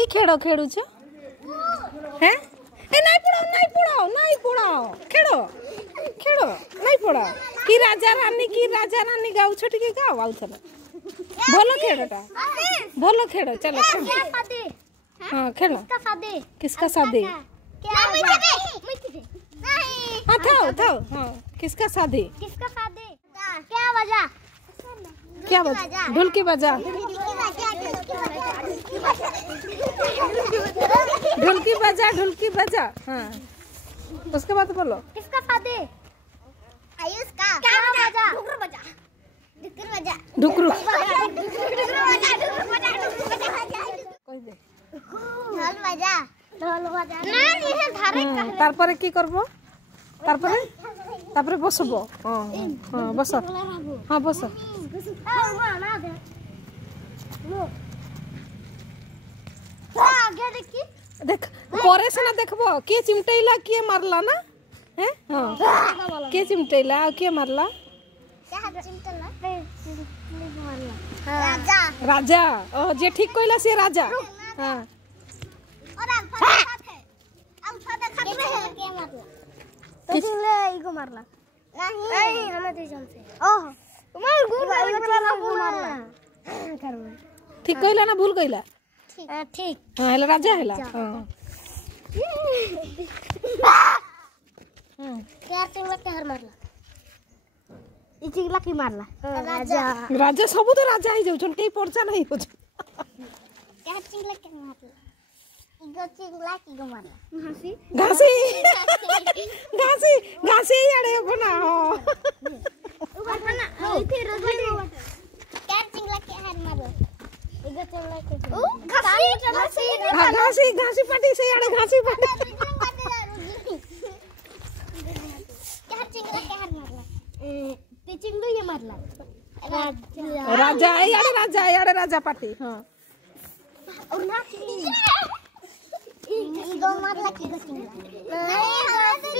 की खेड़ खेड़ुच हैं ए नहीं पड़ाओ खेड़ खेड़ नहीं पड़ाओ की राजा रानी गाउ छोटी के गाओ आउ चलो बोलो खेड़टा बोलो खेड़ो चलो हाँ खेलो किसका शादी हाँ थाओ हाँ किसका शादी क्या बजा ढोलकी बजा ढोलकी बजा हाँ उसके बाद बोलो किसका शादी आयुष का क्या बजा ढुकरू ढोल बजा ना ये धारे तारपरे की करबो तारपरे बसबो हां बस हां बस आगे देखी देख करे से ना देखबो के चिमटेला के मारला ना हैं हां के चिमटेला के मारला राजा ओ जे ठीक कइला से राजा हां और अल्फा देखा के मारला किसले इको मारला नहीं हमें दे जन से ओह तुम्हारे गुण मारला ठीक कइला ना भूल कइला ठीक हां हेला राजा हेला हां क्या चिंगला के हर मारला ई चिंगला की मारला राजा सब तो राजा ही जाउछन के परचा नहीं हो क्या चिंगला के मारला इगो चिंगला की गो मारला घासी याडे बना हो इथे रजनी क्या चिंगला के हर मारला इगो चिंगला के घासी पाटी से याडे घासी पाटी क्या चिंगला के हर मारला चिंगलू ये मारला याडे राजा पाटी हां और ना इगो मारला की गो चिंगला नहीं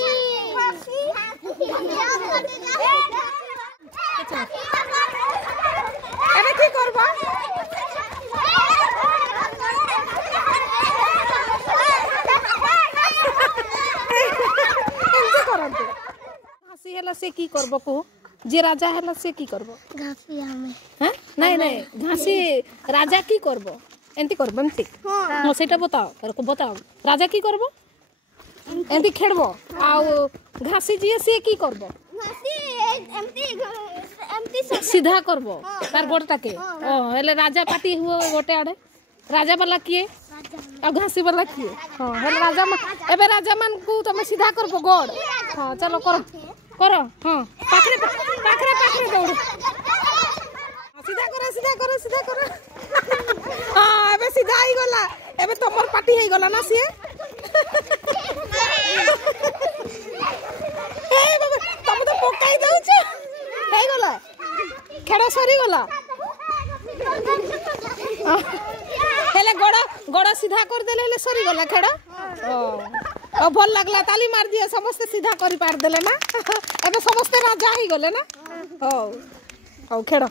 एबे की करबा एंती करंतु घासी हला से की करबो को जे राजा हला से की करबो घासी हमें हैं नहीं घासी राजा की करबो एंती करबो एंती हां सेटा बताओ राजा की करबो एंती खेड़बो आ घासी जी से की करबो घासी एमती सीधा करबो तार गोड़टा के ओ हेले राजा पाटी हुओ गोटे आड़े राजा वाला किए आ घासी वाला किए हां हेले राजा मान को तुम सीधा करबो गोड़ हां चलो करो हां पाखरे दौड़ सीधा करो हां एबे सीधा ही गला एबे तमर पाटी हे गला ना सिए ए बाबा तुम तो पकाई दउछ हे गला खेड़ सरी गला हेले गोड़ सीधा कर देले हेले सरी गला खेड़ ओ भल लागला ताली मार दिए समस्त सीधा करि पार देले ना एबे समस्त राजा ही गले ना हो खेड़